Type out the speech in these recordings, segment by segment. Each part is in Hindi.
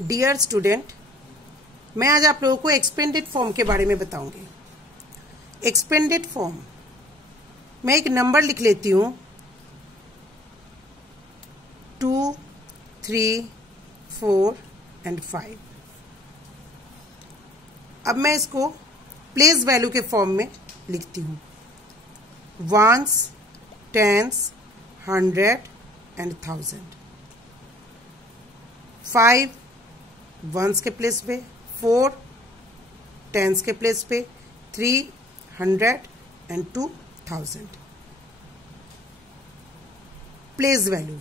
डियर स्टूडेंट, मैं आज आप लोगों को एक्सपेंडेड फॉर्म के बारे में बताऊंगी। एक्सपेंडेड फॉर्म मैं एक नंबर लिख लेती हूं 2, 3, 4 and 5। अब मैं इसको प्लेस वैल्यू के फॉर्म में लिखती हूं, वंस, टेंस, 100 and 1000। 5 वंस के प्लेस पे, 4 टेंस के प्लेस पे, 3 100 and 2 1000। Place value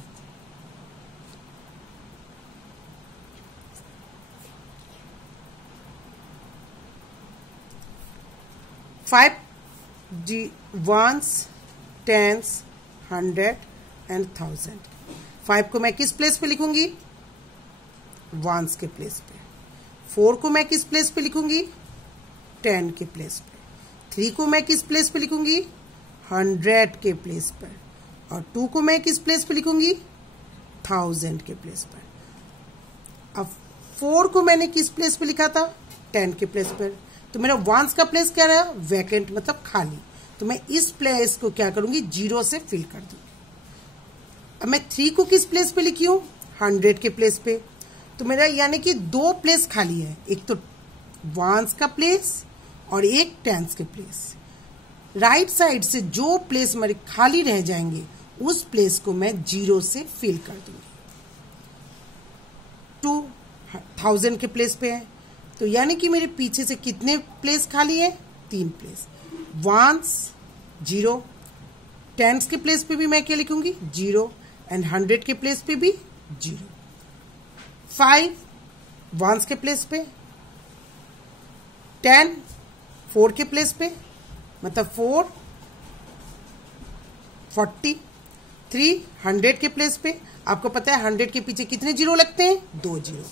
ones, tens, 100 and 1000। 5 को मैं किस प्लेस पे लिखूंगी? वंस के प्लेस पे। 4 को मैं किस प्लेस पे लिखूंगी? 10 के प्लेस पे। 3 को मैं किस प्लेस पे लिखूंगी? 100 के प्लेस पर। और 2 को मैं किस प्लेस पे लिखूंगी? 1000 के प्लेस पर। अब 4 को मैंने किस प्लेस पे लिखा था? 10 के प्लेस पर। तो मेरा वंस का प्लेस क्या रहा? वैकेंट, मतलब खाली। तो मैं इस प्लेस को क्या करूंगी? 0 से फिल कर दूंगी। अब मैं 3 को किस प्लेस पे लिखी हूं? 100 के प्लेस पे। तो मेरा यानी कि 2 प्लेस खाली है, एक तो वंस का प्लेस और एक टेंस के प्लेस। राइट साइड से जो प्लेस मेरे खाली रह जाएंगे उस प्लेस को मैं 0 से फिल कर दूंगी। 2000 के प्लेस पे है, तो यानी कि मेरे पीछे से कितने प्लेस खाली है? 3 प्लेस। वंस 0, टेंस के प्लेस पे भी मैं क्या लिखूंगी? 0 एंड 100 के प्लेस पे भी 0। 5 वंस के प्लेस पे, 10 4 के प्लेस पे, मतलब 4 40, 3 100 के प्लेस पे। आपको पता है 100 के पीछे कितने 0 लगते हैं? 2 0।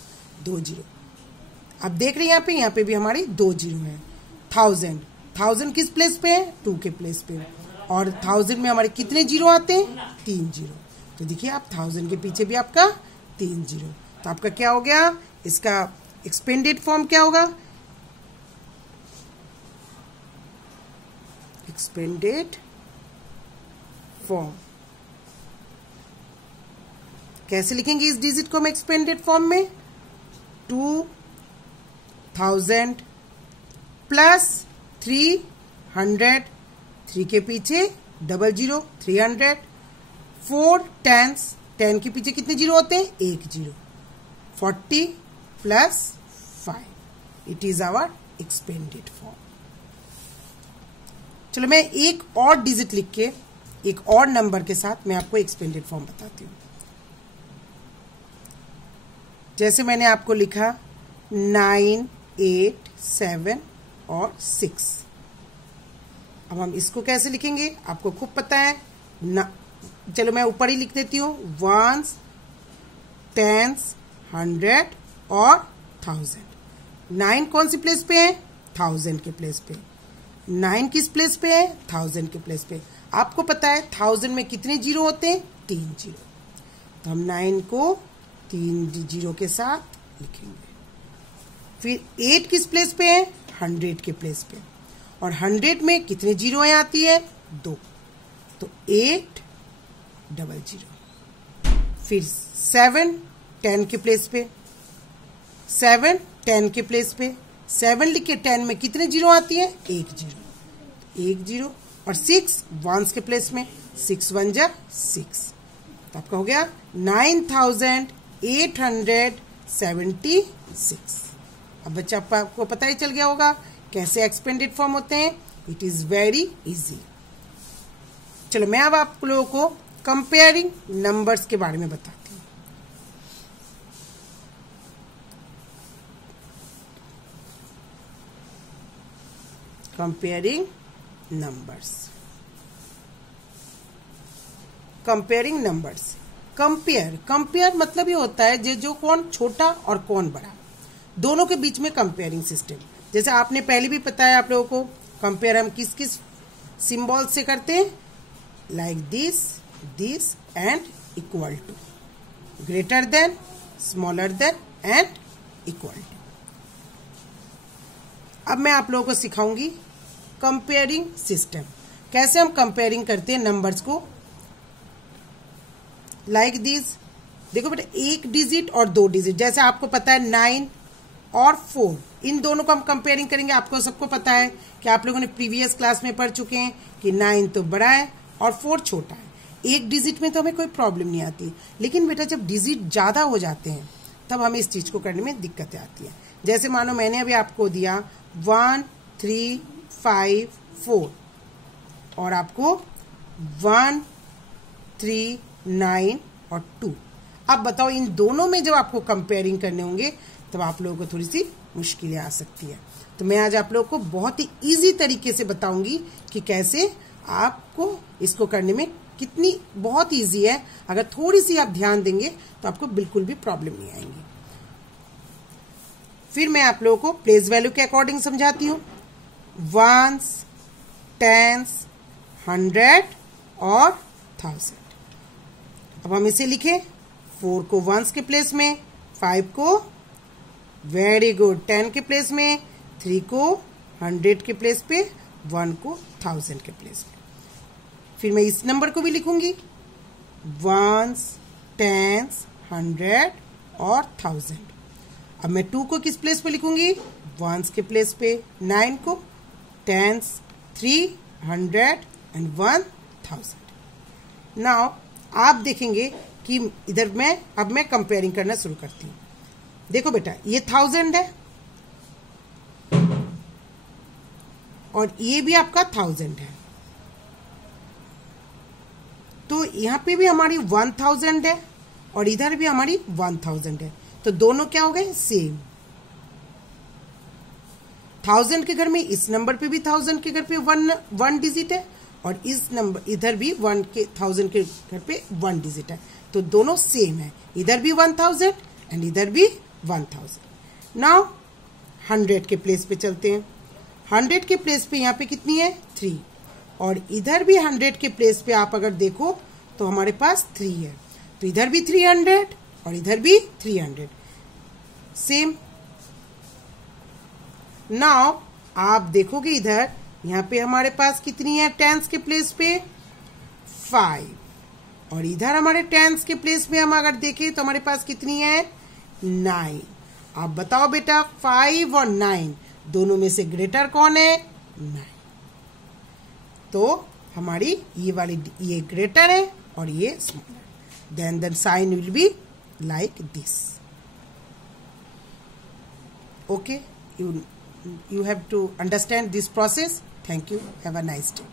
आप देख रहे हैं यहाँ पे भी हमारे 2 0 हैं। 1000 किस प्लेस पे है? 2 के प्लेस पे। और 1000 में हमारे कितने 0 आते हैं? 3 0। तो देखिए आप 1000 के पीछे भी आपका 3 0। तो आपका क्या हो गया? इसका एक्सपेंडेड फॉर्म क्या होगा? एक्सपेंडेड फॉर्म कैसे लिखेंगे इस डिजिट को हम एक्सपेंडेड फॉर्म में? 2000 प्लस 300, 3 के पीछे 00, 300, 4 टेंस, 10 के पीछे कितने 0 होते हैं? 1 0, 40 plus 5। It is our expanded form. चलो मैं एक और डिजिट लिख के एक और नंबर के साथ मैं आपको एक्सपेंडेड फॉर्म बताती हूं। जैसे मैंने आपको लिखा 9, 8, 7 और 6। अब हम इसको कैसे लिखेंगे? आपको खूब पता है ना। चलो मैं ऊपर ही लिख देती हूँ, वंस, टेंस, 100 और 1000। 9 कौन सी प्लेस पे है? 1000 के प्लेस पे। 9 किस प्लेस पे है? 1000 के प्लेस पे। आपको पता है 1000 में कितने 0 होते हैं? 3 0। तो हम 9 को 3 0 के साथ लिखेंगे। फिर 8 किस प्लेस पे है? 100 के प्लेस पे। और 100 में कितने 0 आती है? 2। तो 8 00। फिर 7 10 के प्लेस पे, 7 10 के प्लेस पे। 7 लिख के 10 में कितने 0 आती है? 1 0। और 6 वंस के प्लेस में, 6 1 जा 6। तो आपका हो गया 9876। अब बच्चा आपको पता ही चल गया होगा कैसे एक्सपेंडेड फॉर्म होते हैं। It is very easy. चलो मैं अब आप लोगों को कंपेयरिंग नंबर्स के बारे में बताती हूँ। Comparing numbers. कंपेयर मतलब ये होता है जो कौन छोटा और कौन बड़ा, दोनों के बीच में कंपेयरिंग सिस्टम। जैसे आपने पहले भी बताया आप लोगों को, कंपेयर हम किस किस सिंबल से करते हैं? Like this and equal to, greater than, smaller than and equal to. अब मैं आप लोगों को सिखाऊंगी कंपेयरिंग सिस्टम, कैसे हम कंपेयरिंग करते हैं नंबर्स को। लाइक दिस, देखो बेटा, 1 डिजिट और 2 डिजिट, जैसे आपको पता है 9 और 4, इन दोनों को हम कंपेयरिंग करेंगे। आपको सबको पता है कि आप लोगों ने प्रीवियस क्लास में पढ़ चुके हैं कि 9 तो बड़ा है और 4 छोटा है। 1 डिजिट में तो हमें कोई प्रॉब्लम नहीं आती, लेकिन बेटा जब डिजिट ज्यादा हो जाते हैं तब हमें इस चीज को करने में दिक्कतें आती हैं। जैसे मानो मैंने अभी आपको दिया 1 3 5 4 और आपको 1 3 9 और 2। अब बताओ इन दोनों में जब आपको कंपेयरिंग करने होंगे तब आप लोगों को थोड़ी सी मुश्किलें आ सकती है। तो मैं आज आप लोगों को बहुत ही इजी तरीके से बताऊंगी कि कैसे आपको इसको करने में कितनी बहुत इजी है। अगर थोड़ी सी आप ध्यान देंगे तो आपको बिल्कुल भी प्रॉब्लम नहीं आएंगी। फिर मैं आप लोगों को प्लेस वैल्यू के अकॉर्डिंग समझाती हूँ। वंस, टेंस, 100 और 1000। अब हम इसे लिखें, 4 को वंस के प्लेस में, 5 को वेरी गुड 10 के प्लेस में, 3 को 100 के प्लेस पे, 1 को 1000 के प्लेस पे। फिर मैं इस नंबर को भी लिखूंगी, वंस, टेंस, 100 और 1000। अब मैं 2 को किस प्लेस पे लिखूंगी, वंस के प्लेस पे, 9 को, टेंस, 3, 100 एंड 1000। नाउ आप देखेंगे कि इधर अब मैं कंपेयरिंग करना शुरू करती हूँ। देखो बेटा, ये 1000 है और ये भी आपका 1000 है, तो यहां पे भी हमारी 1000 है और इधर भी हमारी 1000 है, तो दोनों क्या हो गए, सेम। 1000 के घर में इस नंबर पे भी 1000 के घर पे वन डिजिट है और इस नंबर इधर भी 1000 के घर पे 1 डिजिट है, तो दोनों सेम है। इधर भी 1000 एंड इधर भी 1000। नाउ 100 के प्लेस पे चलते हैं। 100 के प्लेस पे यहाँ पे कितनी है, 3, और इधर भी 100 के प्लेस पे आप अगर देखो तो हमारे पास 3 है, तो इधर भी 300 और इधर भी 300, सेम। नाउ आप देखोगे इधर यहाँ पे हमारे पास कितनी है, टेंस के प्लेस पे 5, और इधर हमारे टेंस के प्लेस पे हम अगर देखें तो हमारे पास कितनी है, 9। आप बताओ बेटा, 5 और 9 दोनों में से ग्रेटर कौन है, 9। तो हमारी ये ग्रेटर है और ये smaller. Then the sign will be like this. Okay, you have to understand this process. Thank you. Have a nice day.